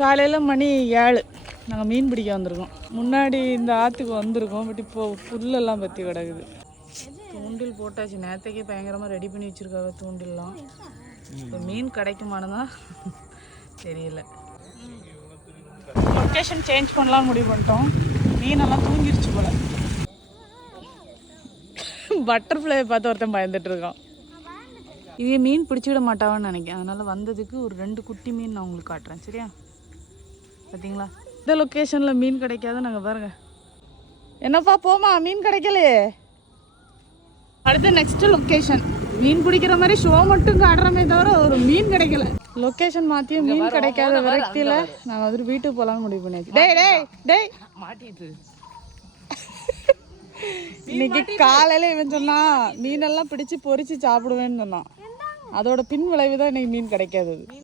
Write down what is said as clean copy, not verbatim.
காலையில் மணி 7 நாங்கள் மீன் பிடிக்க வந்திருக்கோம். முன்னாடி இந்த ஆற்றுக்கு வந்திருக்கோம். பட் இப்போது புல்லெல்லாம் பற்றி கிடக்குது. தூண்டில் போட்டாச்சு. நேற்றுக்கே பயங்கரமாக ரெடி பண்ணி வச்சுருக்காங்க தூண்டில்லாம். இப்போ மீன் கிடைக்குமானதான் தெரியல. லொக்கேஷன் சேஞ்ச் பண்ணலாம் முடிவு பண்ணிட்டோம். மீனெல்லாம் தூங்கிருச்சு போல. பட்டர்ஃப்ளையை பார்த்து ஒருத்தன் பயந்துட்டு இருக்கான். இதே மீன் பிடிச்சிட மாட்டாவான்னு நினைக்கிறேன். அதனால் வந்ததுக்கு ஒரு 2 குட்டி மீன் நான் உங்களுக்கு காட்டுறேன். சரியா? பார்த்தீங்களா? இந்த லொக்கேஷனில் மீன் கிடைக்காத நாங்கள் பாருங்கள். என்னப்பா போமா மீன் கிடைக்கலையே. அடுத்து நெக்ஸ்ட்டு லொக்கேஷன். மீன் பிடிக்கிற மாதிரி ஷோ மட்டும் காட்டுறமே தவிர ஒரு மீன் கிடைக்கல. லொக்கேஷன் மாற்றியும் மீன் கிடைக்காத விரக்தியில் நாங்கள் வந்துட்டு வீட்டுக்கு போகலான்னு முடிவு பண்ணியாச்சு. டேய் டேய் டேய் மாட்டிட்டு இன்னைக்கு காலையில் இவன் சொன்னான் மீனெல்லாம் பிடிச்சி பொறிச்சு சாப்பிடுவேன்னு சொன்னான். அதோட பின் விளைவு தான் இன்னைக்கு மீன் கிடைக்காதது.